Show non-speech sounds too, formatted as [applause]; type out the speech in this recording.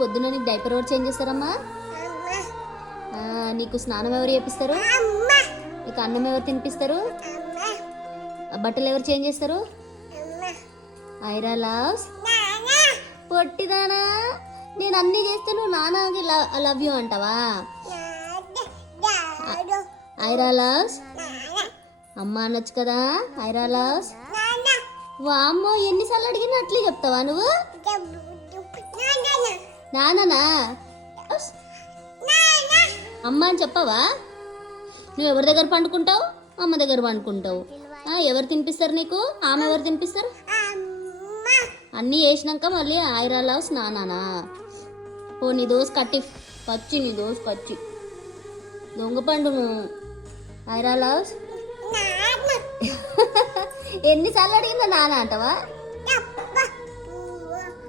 పొద్దున్న నీకు డైపర్ ఎవరు చేంజ్ చేస్తారమ్మా? నీకు స్నానం ఎవరు చేపిస్తారు? నీకు అన్నం ఎవరు తినిపిస్తారు? బట్టలు ఎవరు చేంజ్ చేస్తారు? ఐరా లవ్స్. పొట్టిదానా? నేను అన్ని చేస్తే నువ్వు నాన్నకి లవ్ యూ అంటావా? ఐరా లవ్స్. అమ్మ అనొచ్చు కదా ఐరా లవ్స్. వామ్మో ఎన్నిసార్లు అడిగినా అట్లే చెప్తావా నువ్వు? ఉస్. అమ్మ అని చెప్పవా? నువ్వు ఎవరి దగ్గర పండుకుంటావు? అమ్మ దగ్గర పండుకుంటావు. ఎవరు తినిపిస్తారు నీకు? ఆమె ఎవరు తినిపిస్తారు? అన్నీ వేసినాక మళ్ళీ ఐరా లవ్స్ నానానా ఓ నీ దోశ కట్టి. పచ్చి నీ దోశ పచ్చి దొంగ పండు నువ్వు. [laughs] ఎన్నిసార్లు అడిగిందా నాన్న అంటావా?